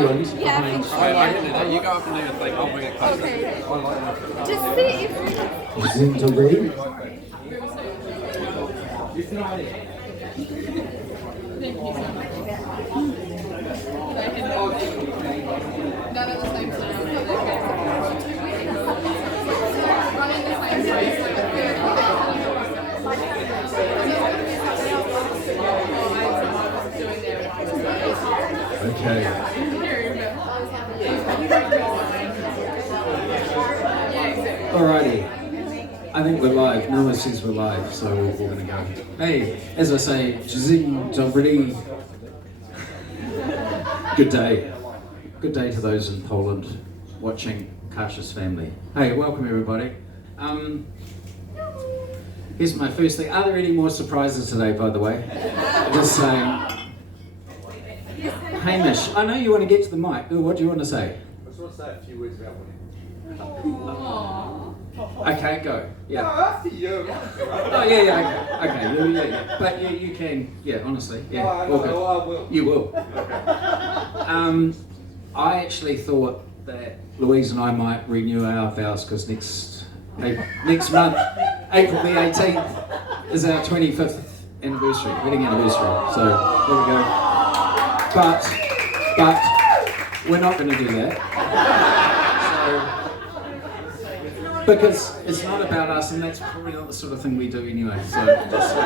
Poland. Yeah, I think so. I can do that. You go up and do your thing. I'll bring it closer. Okay. I like that. Just see if Zoom to read. none of the same running the same race. Okay. Alrighty. I think we're live. Noah says we're live, so we're going to go. Hey, as I say, Dzień dobry. Good day. Good day to those in Poland watching Kasia's family. Hey, welcome everybody. Here's my first thing. Are there any more surprises today, by the way? Just saying. Hamish, I know you want to get to the mic. What do you want to say? I just want to say a few words about Winnie. Okay, go. Yeah. No, after you. Oh yeah, okay. Yeah. But you can, yeah, honestly, yeah. I all good. will. You will. I actually thought that Louise and I might renew our vows because next month, April the 18th, is our 25th wedding anniversary. So there we go. But we're not going to do that. Because it's not about us, and that's probably not the sort of thing we do anyway. So, just,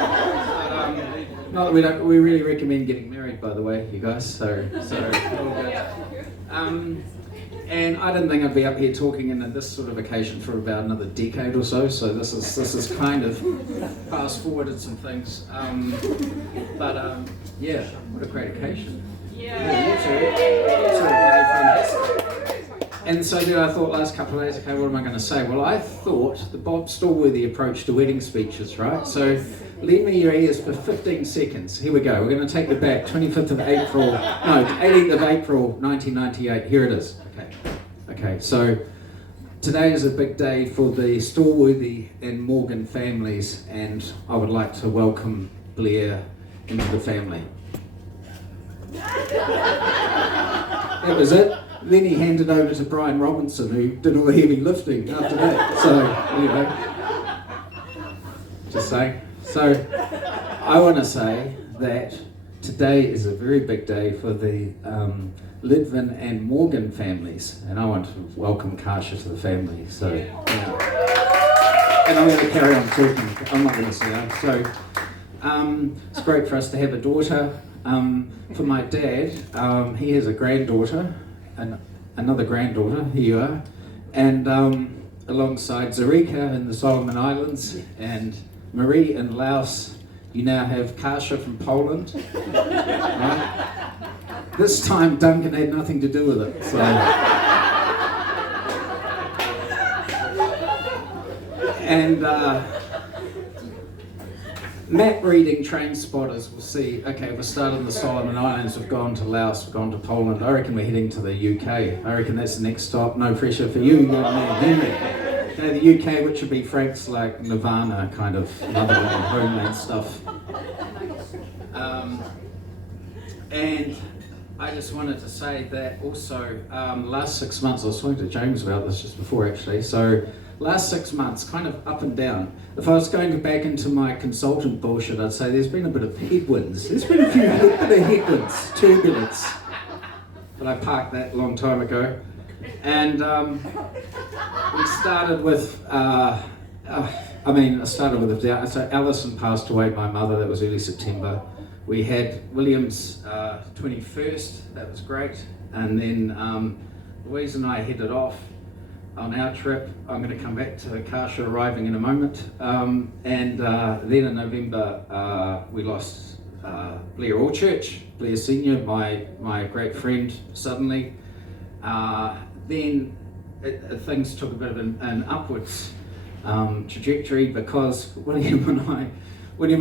not that we really recommend getting married, by the way, you guys. So all good. And I didn't think I'd be up here talking in this sort of occasion for about another decade or so. So this is kind of fast forwarded some things. Yeah, what a great occasion. Yeah, you two are fantastic. And so then I thought last couple of days, okay, what am I going to say? Well, I thought the Bob Stallworthy approach to wedding speeches, right? So lend me your ears for 15 seconds. Here we go. We're going to take it back. 18th of April, 1998. Here it is. Okay. So today is a big day for the Stallworthy and Morgan families, and I would like to welcome Blair into the family. That was it. Then he handed over to Brian Robinson, who did all the heavy lifting after that. So, anyway, just saying. So, I want to say that today is a very big day for the Lidvin and Morgan families, and I want to welcome Kasia to the family. So, and I'm going to carry on talking. I'm not going to say that. So, it's great for us to have a daughter. For my dad, he has a granddaughter. And another granddaughter, here you are, and alongside Zarika in the Solomon Islands and Marie in Laos, you now have Kasia from Poland. Right? This time Duncan had nothing to do with it. So. And map reading train spotters will see, okay, we've started in the Solomon Islands, we've gone to Laos, we've gone to Poland, I reckon we're heading to the UK. I reckon that's the next stop, no pressure for you, young man, Henry. You know, the UK, which would be Frank's like Nirvana kind of motherland, homeland stuff. And I just wanted to say that also, last 6 months, I was talking to James about this just before actually, so last 6 months, kind of up and down. If I was going back into my consultant bullshit, I'd say there's been a bit of headwinds. There's been a bit of headwinds, turbulence. But I parked that a long time ago. And we started with, I started with a down. So Alison passed away, my mother, that was early September. We had William's 21st, that was great. And then Louise and I headed off on our trip. I'm going to come back to Kasia arriving in a moment. And then in November, we lost Blair Allchurch, Blair Senior, my great friend, suddenly. Then things took a bit of an upwards trajectory because William and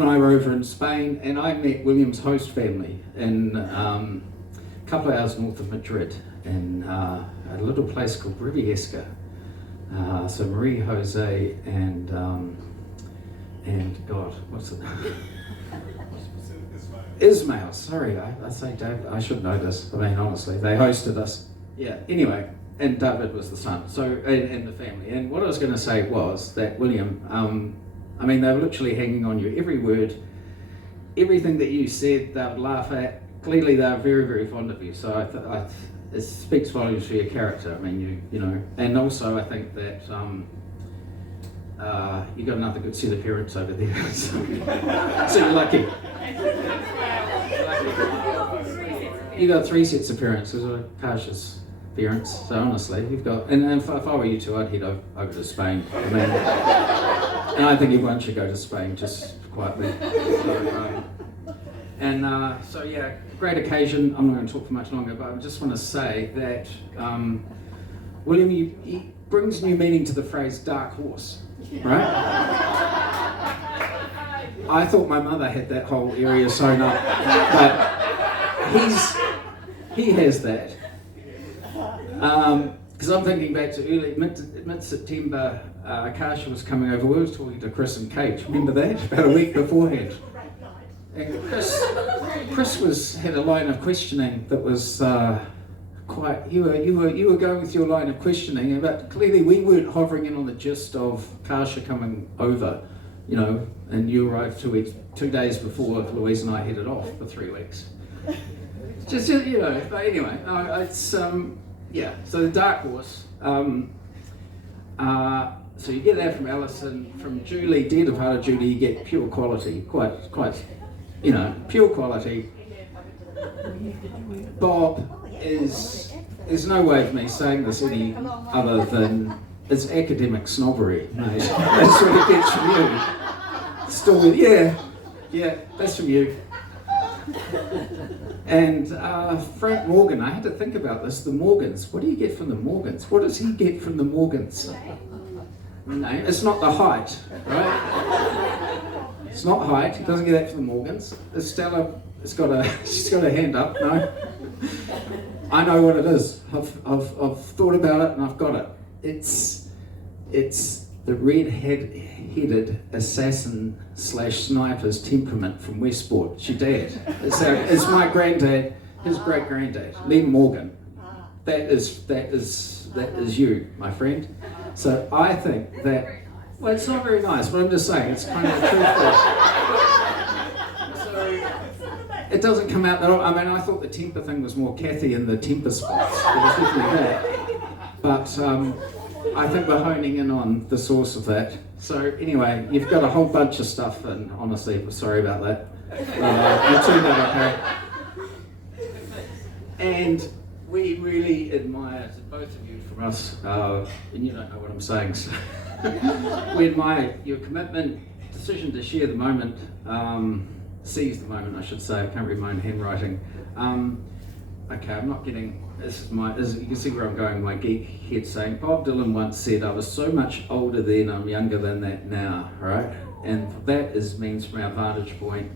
I were over in Spain, and I met William's host family in a couple of hours north of Madrid in a little place called Briviesca. So Marie, Jose, and God, what's it? Ismail, sorry, I say David, I should know this. I mean, honestly, they hosted us. Yeah, anyway, and David was the son, so, and the family. And what I was going to say was that William, I mean, they were literally hanging on you, every word, everything that you said, they would laugh at. Clearly, they are very, very fond of you. So it speaks volumes for your character. I mean, you know, and also I think that you got another good set of parents over there, so you're lucky. You got 3 sets of parents. Those are Kasia's parents. So honestly, you've got. And if I were you two, I'd head over to Spain. I mean, and I think everyone should go to Spain just quietly. So yeah, great occasion. I'm not going to talk for much longer, but I just want to say that William, he brings new meaning to the phrase "dark horse," right? I thought my mother had that whole area sewn up, but he has that. Because I'm thinking back to early mid-September, Kasia was coming over. We were talking to Chris and Kate. Remember that? About a week beforehand. And Chris had a line of questioning that was quite. You were going with your line of questioning, but clearly we weren't hovering in on the gist of Kasia coming over, you know. And you arrived 2 days before Louise and I headed off for 3 weeks. Just you know. But anyway, it's yeah. So the dark horse. So you get that from Alison, from Julie, dear departed Julie. You get pure quality, quite. You know, pure quality. Bob there's no way of me saying this any other than it's academic snobbery, mate. That's what it gets from you. Still, yeah, that's from you. And Frank Morgan, I had to think about this. The Morgans. What do you get from the Morgans? What does he get from the Morgans? No, it's not the height, right? It's not height. He doesn't get that from the Morgans. Stella, she's got a hand up. No, I know what it is. I've thought about it and I've got it. It's the red-headed assassin / sniper's temperament from Westport. Your dad. It's my granddad, his great granddad, Len Morgan. That is you, my friend. So I think that. Well, it's not very nice, but I'm just saying, it's kind of truthful. So, it doesn't come out that I mean, I thought the temper thing was more Kathy and the temper spots. It was definitely that. But I think we're honing in on the source of that. So anyway, you've got a whole bunch of stuff, and honestly, we're sorry about that. You turned out okay. And we really admire both of you from us, and you don't know what I'm saying, so we admire your commitment, decision to share the moment, seize the moment, I should say. I can't read my own handwriting. Okay, I'm not getting, you can see where I'm going, my geek head saying, Bob Dylan once said, I was so much older then, I'm younger than that now, right? And that means from our vantage point,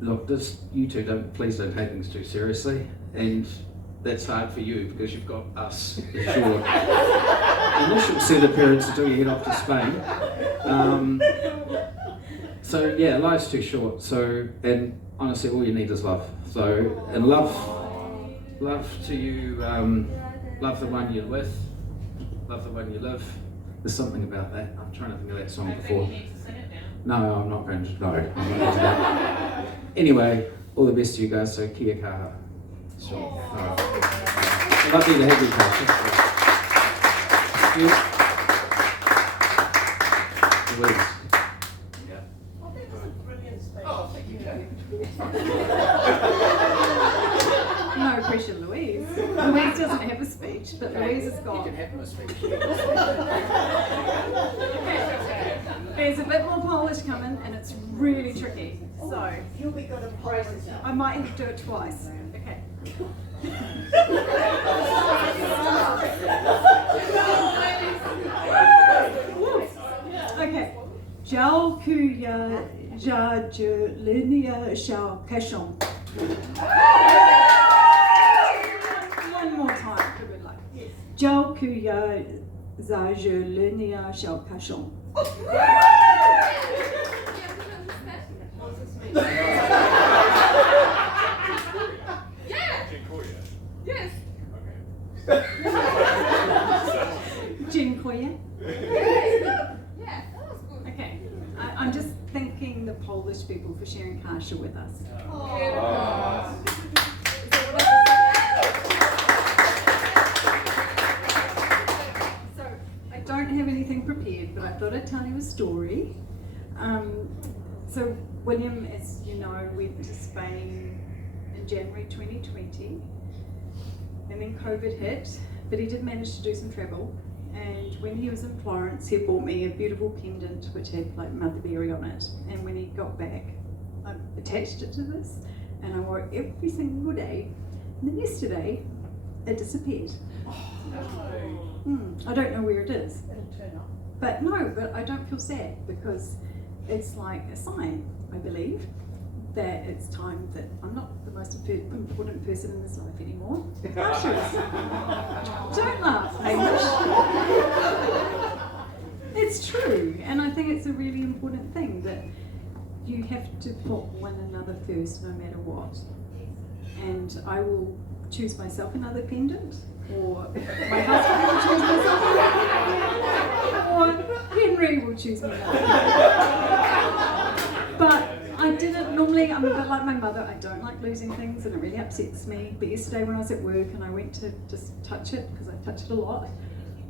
look, you two please don't take things too seriously, and that's hard for you because you've got us as your initial set of parents until you head off to Spain. So yeah, life's too short. So, and honestly, all you need is love. So, and love to you, love the one you're with, love the one you live. There's something about that. I'm trying to think of that song before. No, I'm not going to. No, I'm not going to do that. Anyway, all the best to you guys. So, kia kaha. Sure. All right. Lovely to have you guys. Louise. Yeah. I think it was a brilliant speech. Oh, thank you, Jane. No pressure, Louise. Louise doesn't have a speech, but Louise has got. You can have my speech. There's a bit more polish coming, and it's really tricky. So You'll be good at processing. I might have to do it twice. Okay. Okay. Jiao ku ya ja je linia shao kashon. One more time, if you would like. Jiao ku ya za je linia shao kashon. Jen Koya. Yeah, that was good. Okay, I'm just thanking the Polish people for sharing Kasia with us. So I don't have anything prepared, but I thought I'd tell you a story. So William, as you know, went to Spain in January 2020, and then COVID hit, but he did manage to do some travel. And when he was in Florence, he bought me a beautiful pendant which had like Mother Mary on it. And when he got back, I attached it to this, and I wore it every single day. And then yesterday, it disappeared. I don't know where it is. It'll turn up. But no, but I don't feel sad because it's like a sign, I believe, that it's time that I'm not the most important person in this life anymore. Kasia's. Don't laugh, Hamish. It's true, and I think it's a really important thing that you have to put one another first no matter what. And I will choose myself another pendant, or my husband will choose myself another pendant, or Henry will choose me another pendant. But I didn't normally, I'm a bit like my mother, I don't like losing things and it really upsets me. But yesterday when I was at work and I went to just touch it, because I touch it a lot,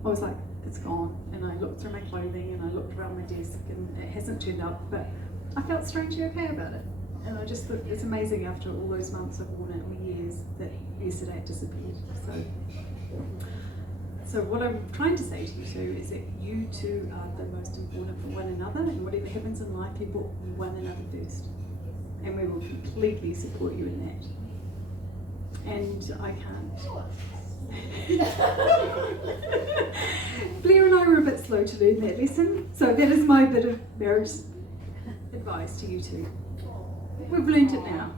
I was like, it's gone. And I looked through my clothing and I looked around my desk and it hasn't turned up, but I felt strangely okay about it. And I just thought it's amazing after all those months I've worn it, or years, that yesterday it disappeared. So what I'm trying to say to you two is that you two are the most important for one another, and whatever happens in life, you put one another first. And we will completely support you in that. And I can't. Blair and I were a bit slow to learn that lesson, so that is my bit of marriage advice to you two. We've learned it now,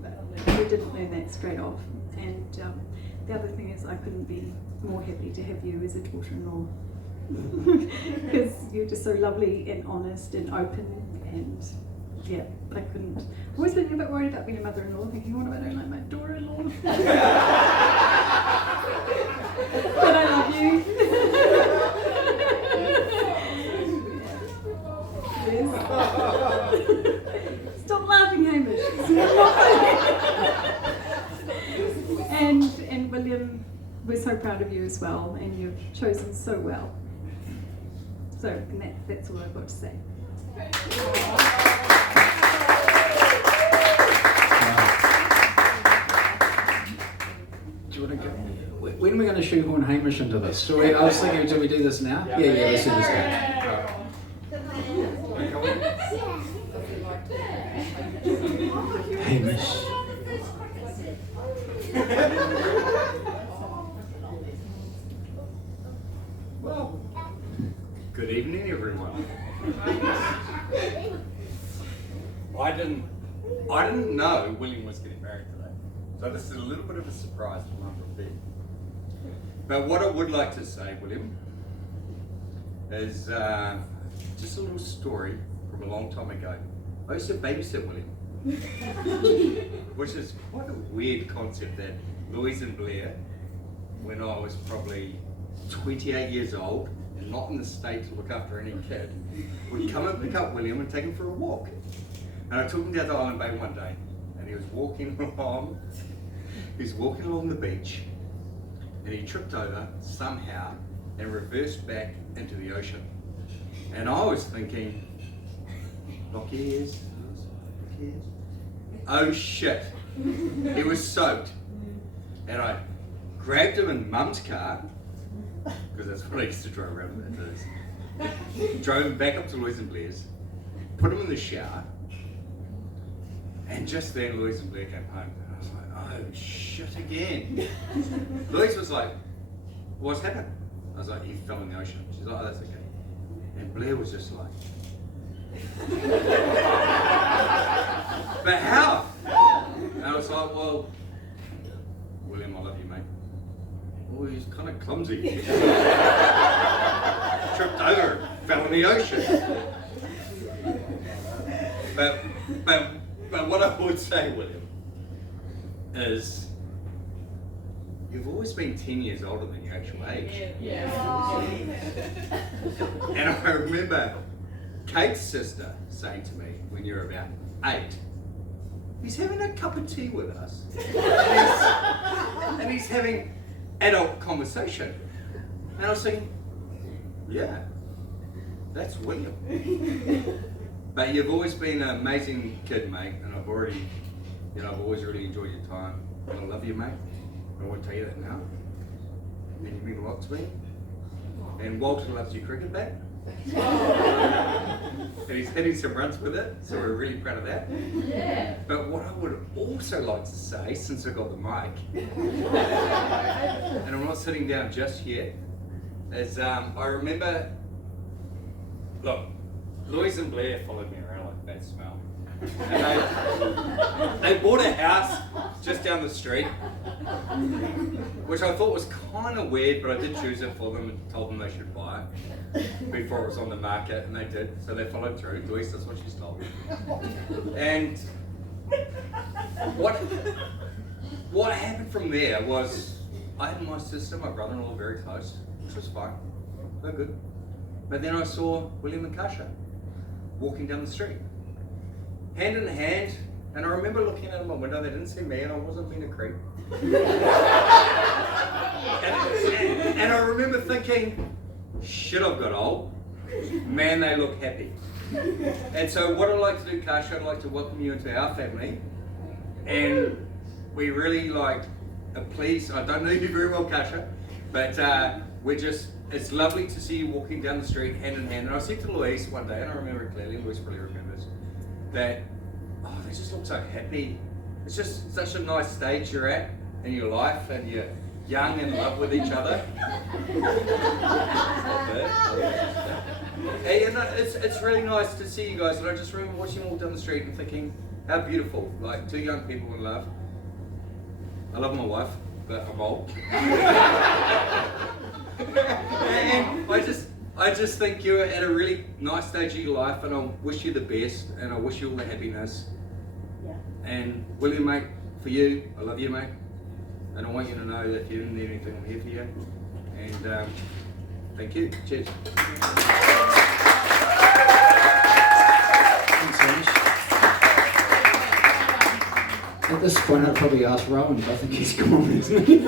but we didn't learn that straight off. And the other thing is I couldn't be more happy to have you as a daughter-in-law, because you're just so lovely and honest and open, and yeah, I couldn't. I was a bit worried about being a mother-in-law, thinking, what if I don't like my daughter-in-law? But I love you. Yes. Stop laughing, Hamish. And William, we're so proud of you as well, and you've chosen so well. So, and that's all I've got to say. Do you want to go? When are we going to shoehorn Hamish into this? I was thinking, do we do this now? Yeah, let's do this now. Hamish. Well, good evening, everyone. I didn't know William was getting married today, so this is a little bit of a surprise from unprepared. But what I would like to say, William, is just a little story from a long time ago. I used to babysit William, which is quite a weird concept that Louise and Blair, when I was probably 28 years old and not in the state to look after any kid, would come and pick up William and take him for a walk. And I took him down to Island Bay one day, and he was walking along the beach, and he tripped over somehow and reversed back into the ocean. And I was thinking, look ears, oh shit, he was soaked. And I grabbed him in Mum's car, because that's what I used to drive around with. Drove him back up to Louise and Blair's, put him in the shower, and just then Louise and Blair came home, and I was like, oh shit again. Louise was like, what's happened? I was like, he fell in the ocean. She's like, oh, that's okay. And Blair was just like, but how? And I was like, well, William, I love you, mate. Well, he's kind of clumsy. Tripped over, fell in the ocean. But what I would say, William, is you've always been 10 years older than your actual age. Yeah. And I remember Kate's sister saying to me when you were about 8, he's having a cup of tea with us. And he's having adult conversation. And I was thinking, yeah, that's William. But you've always been an amazing kid, mate, and I've always really enjoyed your time. And I love you, mate. I want to tell you that now. And you mean a lot to me. And Walter loves your cricket bat. And he's hitting some runs with it, so we're really proud of that. Yeah. But what I would also like to say, since I got the mic, and I'm not sitting down just yet, is I remember, look, Louise and Blair followed me around like that smell. And they bought a house just down the street, which I thought was kind of weird, but I did choose it for them and told them they should buy it before it was on the market, and they did, so they followed through. Louise, that's what she's told me. And what happened from there was I had my sister, my brother-in-law very close, which was fine, no good. But then I saw William and Kasia walking down the street, hand in hand, and I remember looking out of my window. They didn't see me, and I wasn't being a creep. and I remember thinking, shit, I've got old. Man, they look happy. And so what I'd like to do, Kasia, I'd like to welcome you into our family. And we really please, I don't know you very well, Kasia, but it's lovely to see you walking down the street hand in hand. And I said to Louise one day, and I remember it clearly, Louise probably remembers, that, oh, they just look so happy. It's just such a nice stage you're at in your life, and you're young and in love with each other. Hey, and it's really nice to see you guys. And I just remember watching you walk down the street and thinking, how beautiful, like two young people in love. I love my wife, but I'm old. And I just think you're at a really nice stage of your life, and I wish you the best, and I wish you all the happiness. Yeah. And William, mate, for you, I love you, mate. And I want you to know that if you need anything, I'm here for you. And thank you. Cheers. Thanks, Hamish. At this point, I'd probably ask Rowan, but I think he's gone, isn't he?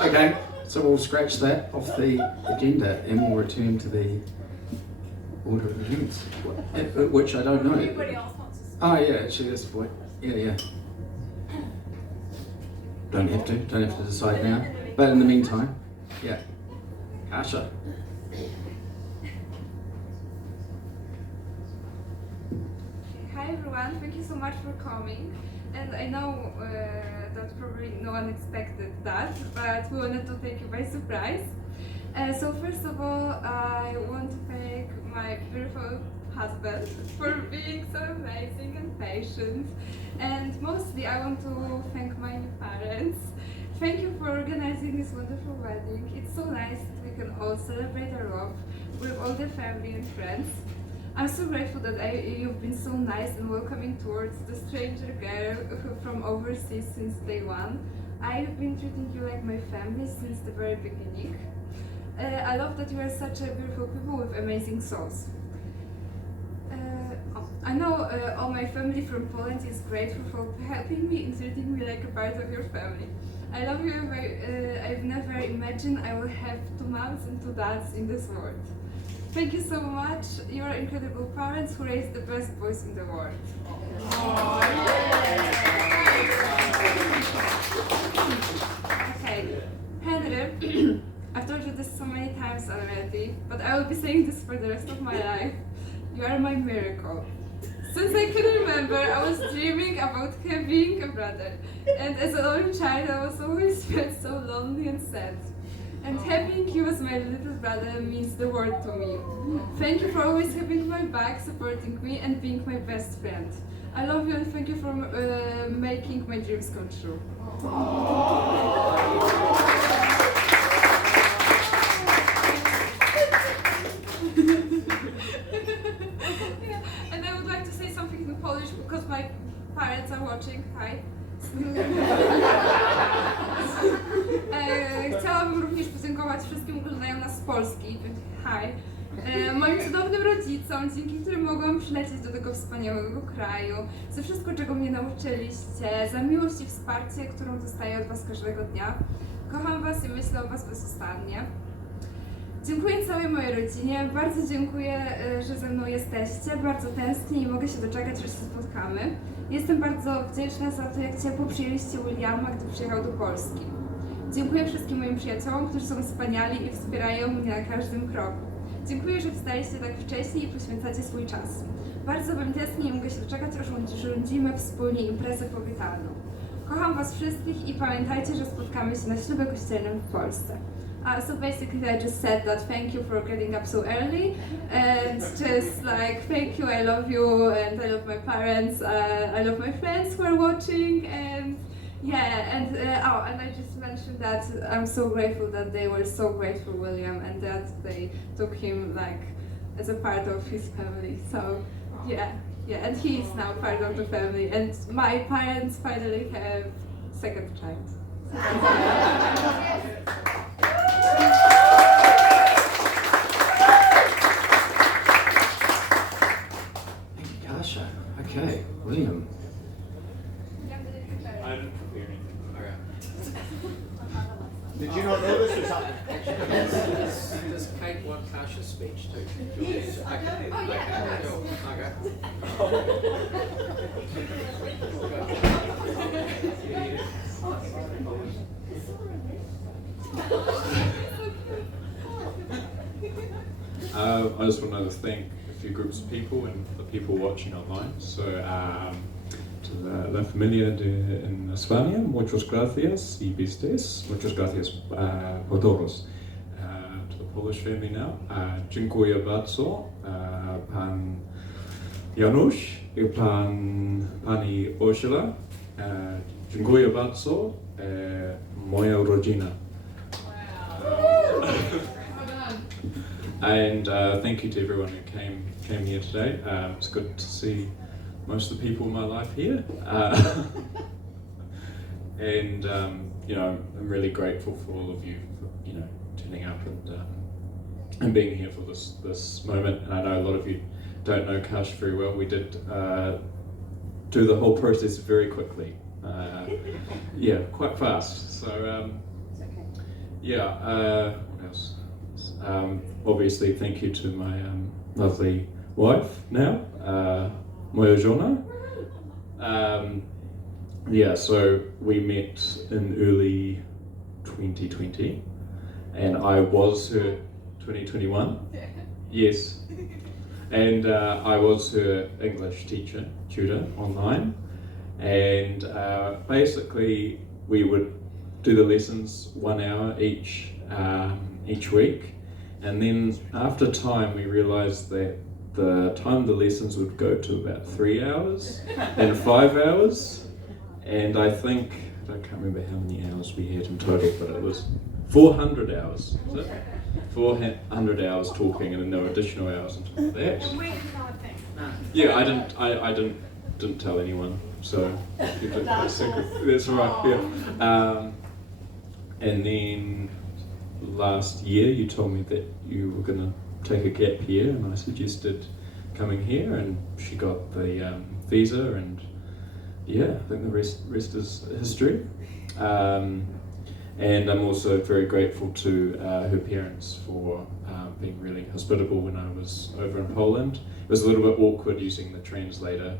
Okay, so we'll scratch that off the agenda and we'll return to the order of events, which I don't know. Everybody else wants to speak. Oh yeah, actually that's the point. Yeah. Don't have to decide now. But in the meantime, yeah. Kasia. Hi everyone, thank you so much for coming. And I know that probably no one expected that, but we wanted to take you by surprise. So first of all, I want to thank my beautiful husband for being so amazing and patient. And mostly I want to thank my new parents. Thank you for organizing this wonderful wedding. It's so nice that we can all celebrate our love with all the family and friends. I'm so grateful that you've been so nice and welcoming towards the stranger girl from overseas since day one. I've been treating you like my family since the very beginning. I love that you are such a beautiful people with amazing souls. I know all my family from Poland is grateful for helping me and treating me like a part of your family. I love you. I've never imagined I will have 2 moms and 2 dads in this world. Thank you so much. You are incredible parents who raised the best boys in the world. Okay, Henry, I've told you this so many times already, but I will be saying this for the rest of my life. You are my miracle. Since I can remember, I was dreaming about having a brother. And as an only child, I was always felt so lonely and sad. And having you as my little brother means the world to me. Thank you for always having my back, supporting me, and being my best friend. I love you and thank you for making my dreams come true. And I would like to say something in Polish because my parents are watching. Hi. podziękować wszystkim, którzy oglądają nas z Polski. Hi. Moim cudownym rodzicom, dzięki którym mogłam przylecieć do tego wspaniałego kraju, za wszystko, czego mnie nauczyliście, za miłość i wsparcie, którą dostaję od was każdego dnia. Kocham was i myślę o was bezustannie. Dziękuję całej mojej rodzinie, bardzo dziękuję, że ze mną jesteście, bardzo tęsknię i mogę się doczekać, że się spotkamy. Jestem bardzo wdzięczna za to, jak ciepło przyjęliście Williama, gdy przyjechał do Polski. Dziękuję wszystkim moim przyjaciołom, którzy są wspaniali i wspierają mnie na każdym kroku. Dziękuję, że wstaliście tak wcześnie i poświęcacie swój czas. Bardzo wam tęsknię i mogę się doczekać, aż urządzimy wspólnie imprezę powitalną. Kocham was wszystkich i pamiętajcie, że spotkamy się na ślubie kościelnym w Polsce. So basically I just said that thank you for getting up so early and just like thank you, I love you and I love my parents, I love my friends who are watching and yeah, and and I just mentioned that I'm so grateful that they were so grateful William and that they took him like as a part of his family. So yeah, and he is now part of the family and my parents finally have second child. Thank you, Kasia. Okay, William. I didn't prepare anything. Did you not know this was happening? Does Kate want Kasia's speech too? Yes, I do. Oh yeah. I just want to thank a few groups of people and the people watching online. So, to la familia en España, muchas gracias y vistes, muchas gracias por todos. To the Polish family now, dziękuję bardzo, pan Janusz i pani Ursula. Dziękuję bardzo, moja rodzina. And thank you to everyone who came here today. It's good to see most of the people in my life here, and I'm really grateful for all of you for turning up and being here for this moment. And I know a lot of you don't know Kasia very well. We did do the whole process very quickly, quite fast. So what else? Obviously, thank you to my lovely wife now, moja żona. So we met in early 2020, and I was her 2021. Yes, and I was her English tutor online, and basically we would do the lessons 1 hour each week. And then after time, we realized that the time the lessons would go to about 3 hours and 5 hours. And I can't remember how many hours we had in total, but it was 400 hours. Was it? 400 hours talking, and then there were additional hours on top of that. Yeah, I didn't tell anyone, so keep it a secret. That's right. Yeah. And then last year you told me that you were going to take a gap year, and I suggested coming here, and she got the visa, and I think the rest is history. And I'm also very grateful to her parents for being really hospitable when I was over in Poland. It was a little bit awkward using the translator.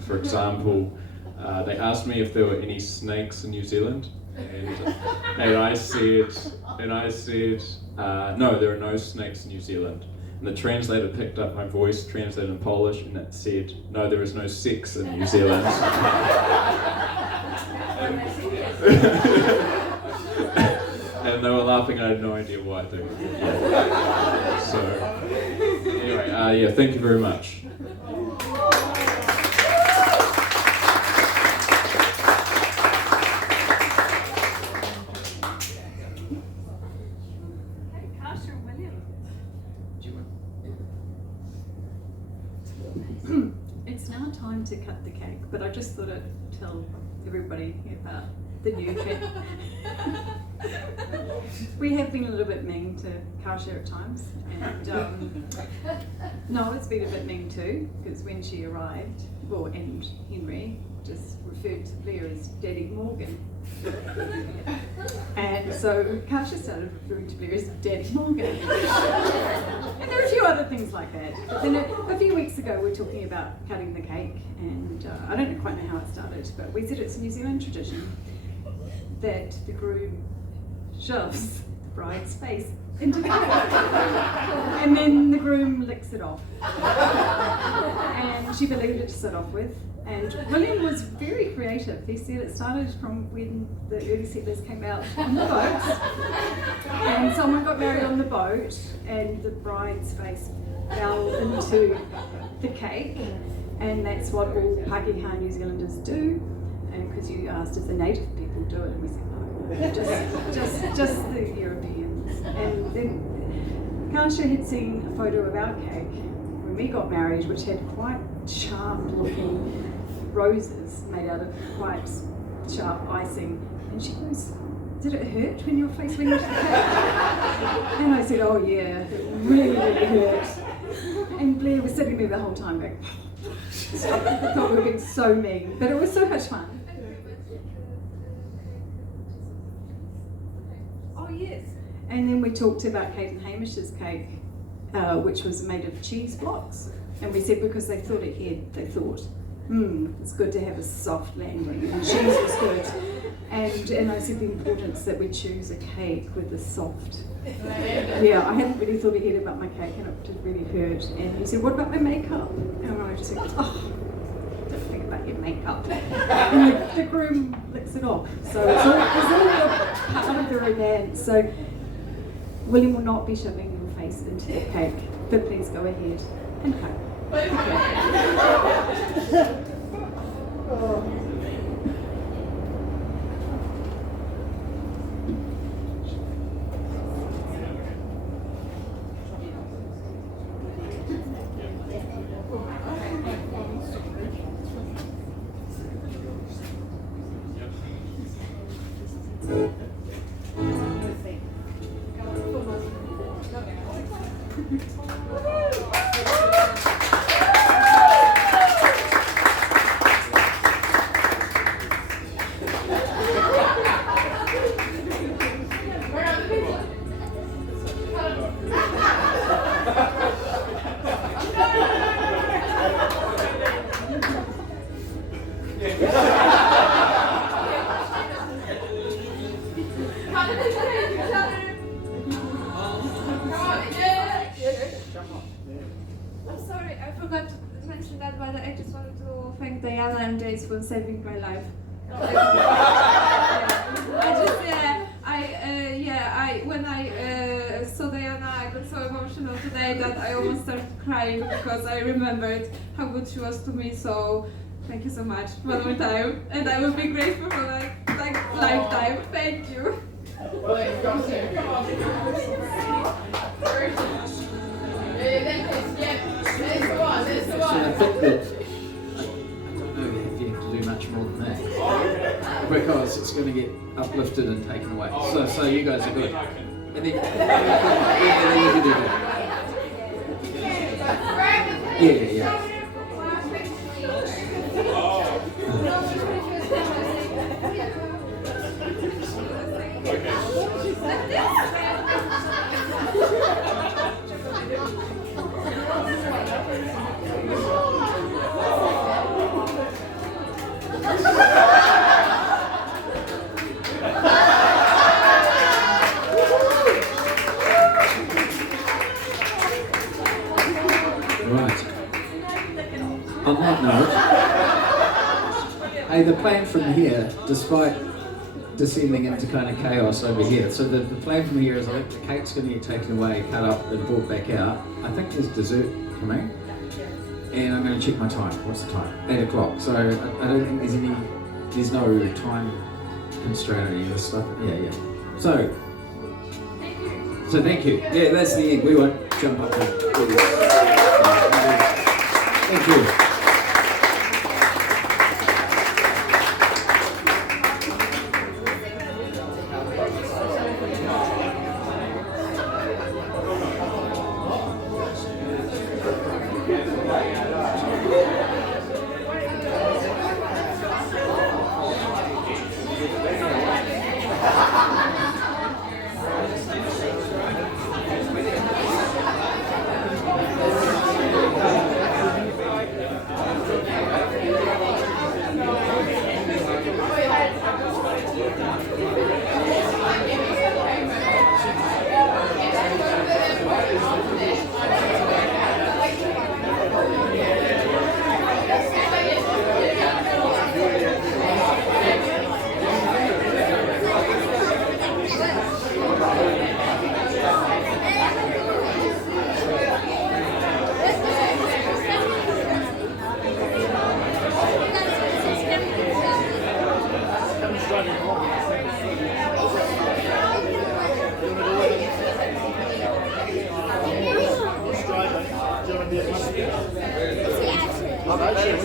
For example, they asked me if there were any snakes in New Zealand. And I said, no, there are no snakes in New Zealand. And the translator picked up my voice, translated in Polish, and it said, no, there is no sex in New Zealand. And they were laughing, I had no idea why they were doing that. So, anyway, thank you very much. It's now time to cut the cake, but I just thought I'd tell everybody about the new cake. We have been a little bit mean to Kasia at times, and no, it's been a bit mean too, because when she arrived, well, and Henry just referred to Blair as Daddy Morgan. And so Kasia started referring to Blair as Daddy Morgan. And there were a few other things like that. But then a few weeks ago we were talking about cutting the cake, and I don't quite know how it started, but we said it's a New Zealand tradition that the groom shoves the bride's face into the cake. And then the groom licks it off. And she believed it to start off with. And William was very creative. He said it started from when the early settlers came out on the boats, and someone got married on the boat, and the bride's face fell into the cake, and that's what all Pakeha New Zealanders do. And because you asked if the native people do it, and we said no, just the Europeans. And then Kasia had seen a photo of our cake when we got married, which had quite sharp-looking roses made out of quite sharp icing, and she goes, "Did it hurt when your face went into the cake?" And I said, "Oh yeah, it really hurt." And Blair was sitting there the whole time going, I thought we were being so mean, but it was so much fun. Oh yes. And then we talked about Kate and Hamish's cake, which was made of cheese blocks, and we said because they thought ahead, they thought, it's good to have a soft landing, and cheese was good. And I said the importance that we choose a cake with a soft. Yeah, I hadn't really thought ahead about my cake, and it did really hurt. And he said, "What about my makeup?" And I just said, "Oh, don't think about your makeup." And the groom licks it off. So it's all a part of the romance. So William will not be shoving your face into the cake, but please go ahead and cut. I'm sorry, I forgot to mention that, but I just wanted to thank Diana and Jace for saving my life. When I saw Diana, I got so emotional today that I almost started crying because I remembered how good she was to me. So thank you so much one more time, and I will be grateful for like lifetime. Thank you. So I think that I don't know if you have to do much more than that, because it's going to get uplifted and taken away. So you guys are good. And then you can do that. Yeah. Right. On that note, hey, the plan from here, despite descending into kind of chaos over here, so the plan from here is I think the cake's going to get taken away, cut up and brought back out. I think there's dessert coming, and I'm going to check my time. What's the time? 8 o'clock. So I don't think there's no time constraint on any of this stuff. Yeah. So thank you. Yeah, that's the end. We won't jump up and do this. Thank you.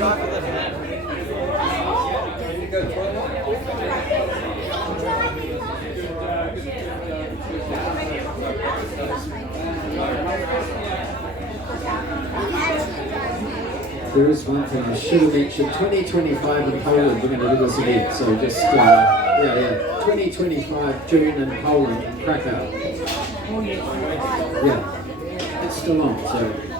There is one thing I should have mentioned. 2025 in Poland, we're going to do this again. So just, yeah. 2025 June in Poland, in Krakow. Yeah, it's still on. So.